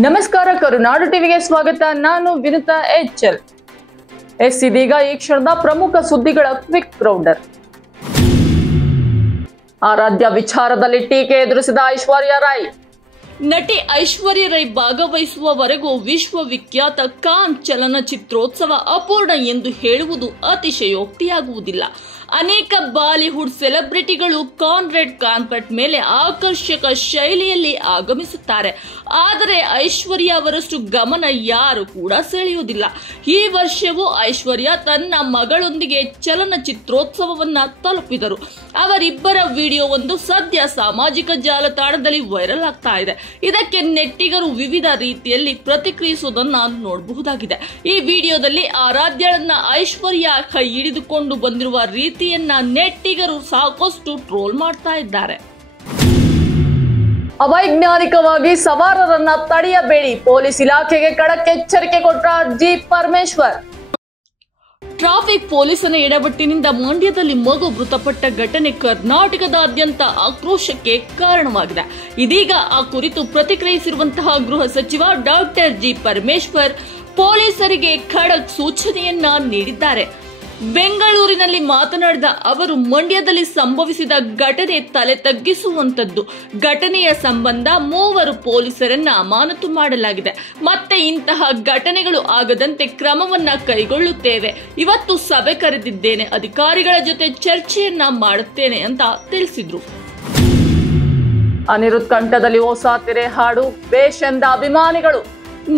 ನಮಸ್ಕಾರ, ಕರುನಾಡು ಟಿವಿಗೆ ಸ್ವಾಗತ. ನಾನು ವಿನುತಾ ಎಚ್ಎಲ್. ಇದೀಗ ಈ ಕ್ಷಣದ ಪ್ರಮುಖ ಸುದ್ದಿಗಳ ಕ್ವಿಕ್ ರೌಂಡರ್. ಆರಾಧ್ಯ ವಿಚಾರದಲ್ಲಿ ಟೀಕೆ ಎದುರಿಸಿದ ಐಶ್ವರ್ಯ ರೈ. ನಟಿ ಐಶ್ವರ್ಯ ರೈ ಭಾಗವಹಿಸುವವರೆಗೂ ವಿಶ್ವವಿಖ್ಯಾತ ಕಾನ್ ಚಲನಚಿತ್ರೋತ್ಸವ ಅಪೂರ್ಣ ಎಂದು ಹೇಳುವುದು ಅತಿಶಯೋಕ್ತಿಯಾಗುವುದಿಲ್ಲ. ಅನೇಕ ಬಾಲಿವುಡ್ ಸೆಲೆಬ್ರಿಟಿಗಳು ಕಾನ್ ರೆಡ್ ಕಾರ್ಪೆಟ್ ಮೇಲೆ ಆಕರ್ಷಕ ಶೈಲಿಯಲ್ಲಿ ಆಗಮಿಸುತ್ತಾರೆ. ಆದರೆ ಐಶ್ವರ್ಯ ಅವರಷ್ಟು ಗಮನ ಯಾರು ಕೂಡ ಸೆಳೆಯುವುದಿಲ್ಲ. ಈ ವರ್ಷವೂ ಐಶ್ವರ್ಯ ತನ್ನ ಮಗಳೊಂದಿಗೆ ಚಲನಚಿತ್ರೋತ್ಸವವನ್ನ ತಲುಪಿದರು. ಅವರಿಬ್ಬರ ವಿಡಿಯೋವೊಂದು ಸದ್ಯ ಸಾಮಾಜಿಕ ಜಾಲತಾಣದಲ್ಲಿ ವೈರಲ್ ಆಗ್ತಾ ಇದೆ. ಇದಕ್ಕೆ ನೆಟ್ಟಿಗರು ವಿವಿಧ ರೀತಿಯಲ್ಲಿ ಪ್ರತಿಕ್ರಿಯಿಸುವುದನ್ನ ನೋಡಬಹುದಾಗಿದೆ. ಈ ವಿಡಿಯೋದಲ್ಲಿ ಆರಾಧ್ಯಳನ್ನ ಐಶ್ವರ್ಯ ಕೈ ಹಿಡಿದುಕೊಂಡು ಬಂದಿರುವ ರೀತಿಯನ್ನ ನೆಟ್ಟಿಗರು ಸಾಕಷ್ಟು ಟ್ರೋಲ್ ಮಾಡ್ತಾ ಇದ್ದಾರೆ. ಅವೈಜ್ಞಾನಿಕವಾಗಿ ಸವಾರರನ್ನ ತಡೆಯಬೇಡಿ, ಪೊಲೀಸ್ ಇಲಾಖೆಗೆ ಖಡಕ್ ಎಚ್ಚರಿಕೆ ಕೊಟ್ಟ ಜಿ ಪರಮೇಶ್ವರ್. ಟ್ರಾಫಿಕ್ ಪೊಲೀಸನ ಎಡವಟ್ಟಿನಿಂದ ಮಂಡ್ಯದಲ್ಲಿ ಮಗು ಮೃತಪಟ್ಟ ಘಟನೆ ಕರ್ನಾಟಕದಾದ್ಯಂತ ಆಕ್ರೋಶಕ್ಕೆ ಕಾರಣವಾಗಿದೆ. ಇದೀಗ ಆ ಕುರಿತು ಪ್ರತಿಕ್ರಿಯಿಸಿರುವಂತಹ ಗೃಹ ಸಚಿವ ಡಾಕ್ಟರ್ ಜಿ ಪರಮೇಶ್ವರ್ ಪೊಲೀಸರಿಗೆ ಖಡಕ್ ಸೂಚನೆಯನ್ನ ನೀಡಿದ್ದಾರೆ. ಬೆಂಗಳೂರಿನಲ್ಲಿ ಮಾತನಾಡಿದ ಅವರು, ಮಂಡ್ಯದಲ್ಲಿ ಸಂಭವಿಸಿದ ಘಟನೆ ತಲೆ ತಗ್ಗಿಸುವಂತದ್ದು. ಘಟನೆಯ ಸಂಬಂಧ 3 ಪೊಲೀಸರನ್ನ ಅಮಾನತು ಮಾಡಲಾಗಿದೆ. ಮತ್ತೆ ಇಂತಹ ಘಟನೆಗಳು ಆಗದಂತೆ ಕ್ರಮವನ್ನ ಕೈಗೊಳ್ಳುತ್ತೇವೆ. ಇವತ್ತು ಸಭೆ ಕರೆದಿದ್ದೇನೆ, ಅಧಿಕಾರಿಗಳ ಜೊತೆ ಚರ್ಚೆಯನ್ನ ಮಾಡುತ್ತೇನೆ ಅಂತ ತಿಳಿಸಿದ್ರು. ಅನಿರುದ್ಧ್ ಕಂಠದಲ್ಲಿ ಹೊಸ ತೆರೆ ಹಾಡು ಬೇಷ್ ಎಂದ ಅಭಿಮಾನಿಗಳು.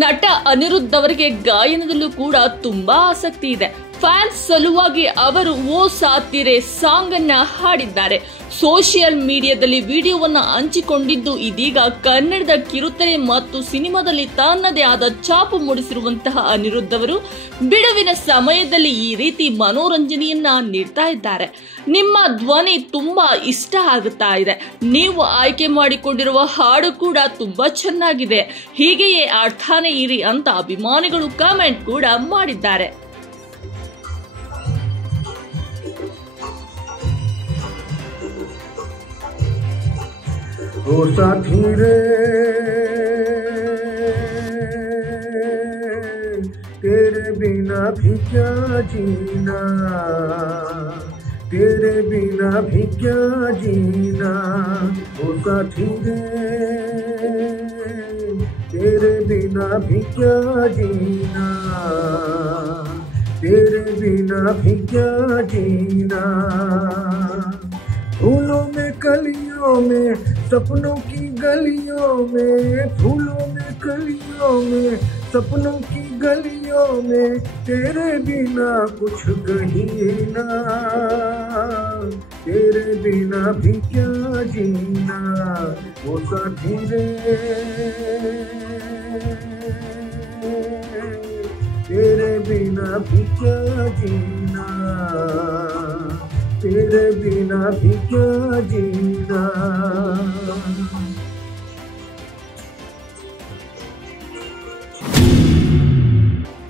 ನಟ ಅನಿರುದ್ಧ್ ಅವರಿಗೆ ಗಾಯನದಲ್ಲೂ ಕೂಡ ತುಂಬಾ ಆಸಕ್ತಿ ಇದೆ. ಫ್ಯಾನ್ಸ್ ಸಲುವಾಗಿ ಅವರು ಓ ಸಾತಿರೆ ಸಾಂಗ್ ಅನ್ನ ಹಾಡಿದ್ದಾರೆ. ಸೋಷಿಯಲ್ ಮೀಡಿಯಾದಲ್ಲಿ ವಿಡಿಯೋವನ್ನ ಹಂಚಿಕೊಂಡಿದ್ದು ಇದೀಗ ಕನ್ನಡದ ಕಿರುತೆರೆ ಮತ್ತು ಸಿನಿಮಾದಲ್ಲಿ ತನ್ನದೇ ಆದ ಛಾಪು ಮೂಡಿಸಿರುವಂತಹ ಅನಿರುದ್ಧ್ ಅವರು ಬಿಡುವಿನ ಸಮಯದಲ್ಲಿ ಈ ರೀತಿ ಮನೋರಂಜನೆಯನ್ನ ನೀಡ್ತಾ ಇದ್ದಾರೆ. ನಿಮ್ಮ ಧ್ವನಿ ತುಂಬಾ ಇಷ್ಟ ಆಗುತ್ತಾ ಇದೆ. ನೀವು ಆಯ್ಕೆ ಮಾಡಿಕೊಂಡಿರುವ ಹಾಡು ಕೂಡ ತುಂಬಾ ಚೆನ್ನಾಗಿದೆ. ಹೀಗೆಯೇ ಆಡ್ತಾನೆ ಇರಿ ಅಂತ ಅಭಿಮಾನಿಗಳು ಕಾಮೆಂಟ್ ಕೂಡ ಮಾಡಿದ್ದಾರೆ. ओ साथी रे तेरे बिना भी क्या जीना, तेरे बिना भी क्या जीना। ओ साथी रे तेरे बिना भी क्या जीना, तेरे बिना भी क्या जीना। फूलों में कलियों में सपनों की गलियों में, फूलों में कलियों में सपनों की गलियों में, तेरे बिना कुछ कहीं ना, तेरे बिना भी क्या जीना। वो साथी रे तेरे बिना भी क्या जीना, तेरे बिना भी क्या जीना।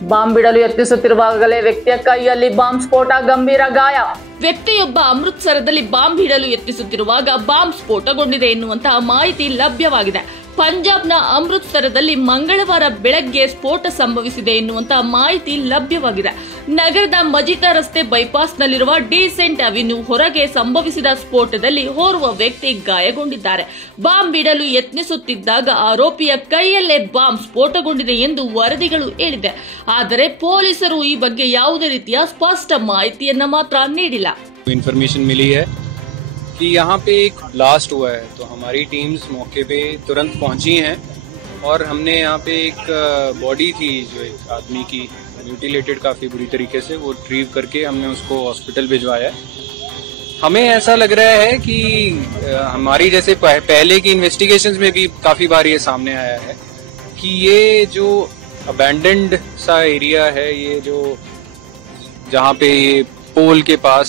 ಬಾಂಬ್ ಬಿಡಲು ಯತ್ನಿಸುತ್ತಿರುವಾಗಲೇ ವ್ಯಕ್ತಿಯ ಕೈಯಲ್ಲಿ ಬಾಂಬ್ ಸ್ಫೋಟ, ಗಂಭೀರ ಗಾಯ. ವ್ಯಕ್ತಿಯೊಬ್ಬ ಅಮೃತಸರದಲ್ಲಿ ಬಾಂಬ್ ಇಡಲು ಯತ್ನಿಸುತ್ತಿರುವಾಗ ಬಾಂಬ್ ಸ್ಫೋಟಗೊಂಡಿದೆ ಎನ್ನುವಂತಹ ಮಾಹಿತಿ ಲಭ್ಯವಾಗಿದೆ. ಪಂಜಾಬ್ನ ಅಮೃತಸರದಲ್ಲಿ ಮಂಗಳವಾರ ಬೆಳಗ್ಗೆ ಸ್ಫೋಟ ಸಂಭವಿಸಿದೆ ಎನ್ನುವಂತಹ ಮಾಹಿತಿ ಲಭ್ಯವಾಗಿದೆ. ನಗರದ ಮಜಿಟಾ ರಸ್ತೆ ಬೈಪಾಸ್ನಲ್ಲಿರುವ ಡಿಸೆಂಟ್ ಅವೆನ್ಯೂ ಹೊರಗೆ ಸಂಭವಿಸಿದ ಸ್ಫೋಟದಲ್ಲಿ ಓರ್ವ ವ್ಯಕ್ತಿ ಗಾಯಗೊಂಡಿದ್ದಾರೆ. ಬಾಂಬ್ ಇಡಲು ಯತ್ನಿಸುತ್ತಿದ್ದಾಗ ಆರೋಪಿಯ ಕೈಯಲ್ಲೇ ಬಾಂಬ್ ಸ್ಫೋಟಗೊಂಡಿದೆ ಎಂದು ವರದಿಗಳು ಹೇಳಿದೆ. ಆದರೆ ಪೊಲೀಸರು ಈ ಬಗ್ಗೆ ಯಾವುದೇ ರೀತಿಯ ಸ್ಪಷ್ಟ ಮಾಹಿತಿಯನ್ನ ಮಾತ್ರ ನೀಡಿಲ್ಲ. इन्फॉर्मेशन मिली है कि यहाँ पे एक ब्लास्ट हुआ है, तो हमारी टीम्स मौके पे तुरंत पहुंची हैं और हमने यहाँ पे एक बॉडी थी जो एक आदमी की म्यूटिलेटेड काफ़ी बुरी तरीके से, वो रिट्रीव करके हमने उसको हॉस्पिटल भिजवाया है। हमें ऐसा लग रहा है कि हमारी जैसे पहले की इन्वेस्टिगेशंस में भी काफ़ी बार ये सामने आया है कि ये जो अबैंडन्ड सा एरिया है, ये जो जहाँ पे ये पोल के पास,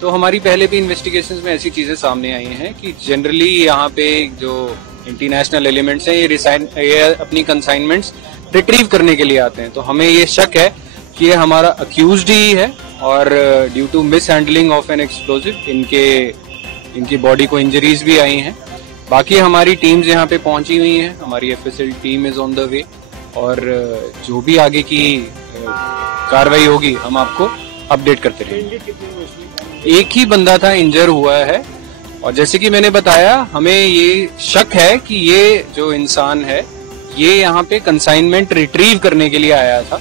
तो हमारी पहले भी इन्वेस्टिगेशंस में ऐसी चीजें सामने आई हैं कि जनरली यहाँ पे जो इंटरनेशनल एलिमेंट्स हैं ये अपनी कंसाइनमेंट्स रिट्रीव करने के लिए आते हैं। तो हमें ये शक है कि ये हमारा अक्यूज्ड ही है और due to mishandling of an explosive इनकी बॉडी को इंजरीज भी आई हैं। बाकी हमारी टीम्स यहाँ पे पहुंची हुई हैं, हमारी FSL team is on the way, और जो भी आगे की कार्रवाई होगी हम आपको अपडेट करते रहेंगे। एक ही बंदा था इंजर हुआ है, और जैसे कि मैंने बताया हमें ये शक है कि ये जो इंसान है ये यहाँ पे कंसाइनमेंट रिट्रीव करने के लिए आया था,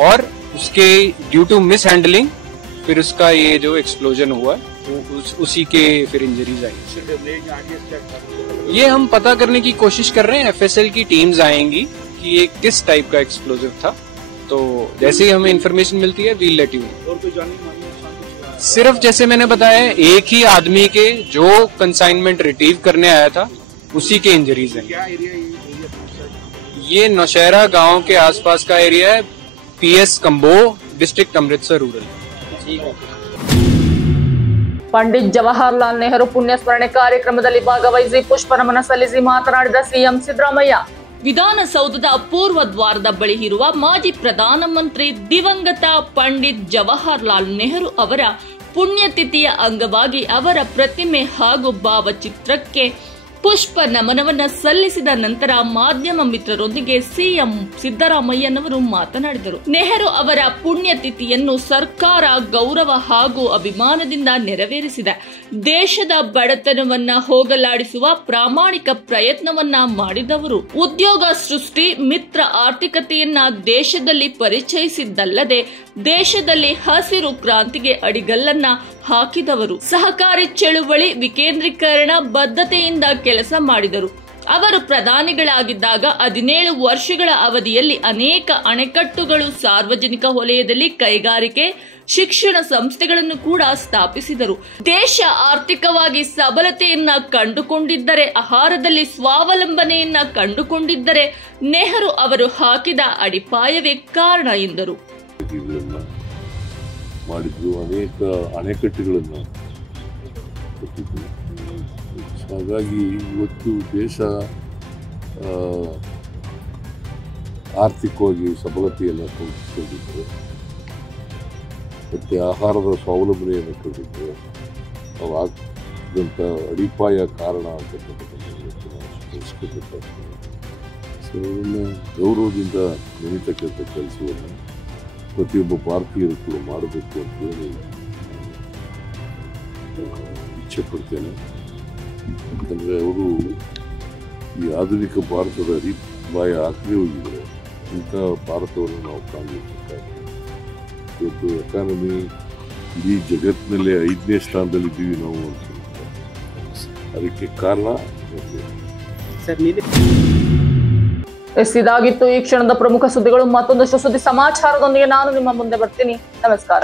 और उसके ड्यू टू मिस हैंडलिंग फिर उसका ये जो एक्सप्लोजन हुआ उसी के फिर इंजरीज आई। ये हम पता करने की कोशिश कर रहे हैं, एफएसएल की टीम्स आएंगी कि ये किस टाइप का एक्सप्लोजिव था, तो जैसे ही हमें इन्फॉर्मेशन मिलती है वील लेट यू नो। सिर्फ जैसे मैंने बताया एक ही आदमी के जो कंसाइनमेंट रिट्रीव करने आया था उसी के इंजरीज हैं। ये नौशहरा गांव के आसपास का एरिया है, PS combo, district Amritsar rural. Pandit Jawaharlal Nehru ಪುಣ್ಯಸ್ಮರಣೆ ಕಾರ್ಯಕ್ರಮದಲ್ಲಿ ಭಾಗವಹಿಸಿ ಪುಷ್ಪ ನಮನ ಸಲ್ಲಿಸಿ ಮಾತನಾಡಿದ ಸಿಎಂ ಸಿದ್ದರಾಮಯ್ಯ, ವಿಧಾನಸೌಧದ ಪೂರ್ವ ದ್ವಾರದ ಬಳಿ ಇರುವ ಮಾಜಿ ಪ್ರಧಾನಮಂತ್ರಿ ದಿವಂಗತ ಪಂಡಿತ್ ಜವಾಹರ್ಲಾಲ್ ನೆಹರು ಅವರ ಪುಣ್ಯತಿಥಿಯ ಅಂಗವಾಗಿ ಅವರ ಪ್ರತಿಮೆ ಹಾಗೂ ಭಾವಚಿತ್ರಕ್ಕೆ ಪುಷ್ಪ ನಮನವನ್ನ ಸಲ್ಲಿಸಿದ ನಂತರ ಮಾಧ್ಯಮ ಮಿತ್ರರೊಂದಿಗೆ ಸಿಎಂ ಸಿದ್ದರಾಮಯ್ಯನವರು ಮಾತನಾಡಿದರು. ನೆಹರು ಅವರ ಪುಣ್ಯತಿಥಿಯನ್ನು ಸರ್ಕಾರ ಗೌರವ ಹಾಗೂ ಅಭಿಮಾನದಿಂದ ನೆರವೇರಿಸಿದೆ. ದೇಶದ ಬಡತನವನ್ನ ಹೋಗಲಾಡಿಸುವ ಪ್ರಾಮಾಣಿಕ ಪ್ರಯತ್ನವನ್ನ ಮಾಡಿದವರು. ಉದ್ಯೋಗ ಸೃಷ್ಟಿ, ಮಿತ್ರ ಆರ್ಥಿಕತೆಯನ್ನ ದೇಶದಲ್ಲಿ ಪರಿಚಯಿಸಿದ್ದಲ್ಲದೆ ದೇಶದಲ್ಲಿ ಹಸಿರು ಕ್ರಾಂತಿಗೆ ಅಡಿಗಲ್ಲನ್ನ ಹಾಕಿದವರು. ಸಹಕಾರಿ ಚಳುವಳಿ ವಿಕೇಂದ್ರೀಕರಣ ಬದ್ಧತೆಯಿಂದ ಕೆಲಸ ಮಾಡಿದರು. ಅವರು ಪ್ರಧಾನಿಗಳಾಗಿದ್ದಾಗ 17 ವರ್ಷಗಳ ಅವಧಿಯಲ್ಲಿ ಅನೇಕ ಅಣೆಕಟ್ಟುಗಳು, ಸಾರ್ವಜನಿಕ ವಲಯದಲ್ಲಿ ಕೈಗಾರಿಕೆ, ಶಿಕ್ಷಣ ಸಂಸ್ಥೆಗಳನ್ನು ಕೂಡ ಸ್ಥಾಪಿಸಿದರು. ದೇಶ ಆರ್ಥಿಕವಾಗಿ ಸಬಲತೆಯನ್ನ ಕಂಡುಕೊಂಡಿದ್ದರೆ, ಆಹಾರದಲ್ಲಿ ಸ್ವಾವಲಂಬನೆಯನ್ನ ಕಂಡುಕೊಂಡಿದ್ದರೆ ನೆಹರು ಅವರು ಹಾಕಿದ ಅಡಿಪಾಯವೇ ಕಾರಣ ಎಂದರು. ಮಾಡಿದ್ರು, ಅನೇಕ ಅಣೆಕಟ್ಟುಗಳನ್ನು ಕಟ್ಟಿದ್ರು. ಹಾಗಾಗಿ ಇವತ್ತು ದೇಶ ಆರ್ಥಿಕವಾಗಿ ಸಬಲತೆಯನ್ನು ಕಂಡುಕೊಂಡಿದ್ರು, ಮತ್ತು ಆಹಾರದ ಸ್ವಾವಲಂಬನೆಯನ್ನು ಕಂಡಿದ್ರು. ಅವು ಆಗ್ದಂಥ ಅಡಿಪಾಯ ಕಾರಣ ಅಂತಕ್ಕಂಥದ್ದು ಸ್ಮರಿಸಬೇಕಾಗ್ತದೆ. ಸೊ ಅದನ್ನು ಗೌರವದಿಂದ ನೆನೀತಕ್ಕಂಥ ಕೆಲಸವನ್ನು ಪ್ರತಿಯೊಬ್ಬ ಭಾರತೀಯರು ಕೂಡ ಮಾಡಬೇಕು ಅಂತೇಳಿ ಇಚ್ಛೆ ಪಡ್ತೇನೆ. ಯಾಕಂದರೆ ಅವರು ಈ ಆಧುನಿಕ ಭಾರತದ ಅಡಿಪಾಯ ಹಾಕದೇ ಹೋಗಿದ್ದಾರೆ. ಇಂಥ ಭಾರತವನ್ನು ನಾವು ಕಾಣಬೇಕಾಗ್ತದೆ. ಇವತ್ತು ಎಕಾನಮಿ ಇಡೀ ಜಗತ್ತಿನಲ್ಲೇ 5ನೇ ಸ್ಥಾನದಲ್ಲಿದ್ದೀವಿ ನಾವು ಅಂತ. ಅದಕ್ಕೆ ಕಾರಣ ಇದಾಗಿತ್ತು ಈ ಕ್ಷಣದ ಪ್ರಮುಖ ಸುದ್ದಿಗಳು. ಮತ್ತೊಂದಷ್ಟು ಸುದ್ದಿ ಸಮಾಚಾರದೊಂದಿಗೆ ನಾನು ನಿಮ್ಮ ಮುಂದೆ ಬರ್ತೀನಿ. ನಮಸ್ಕಾರ.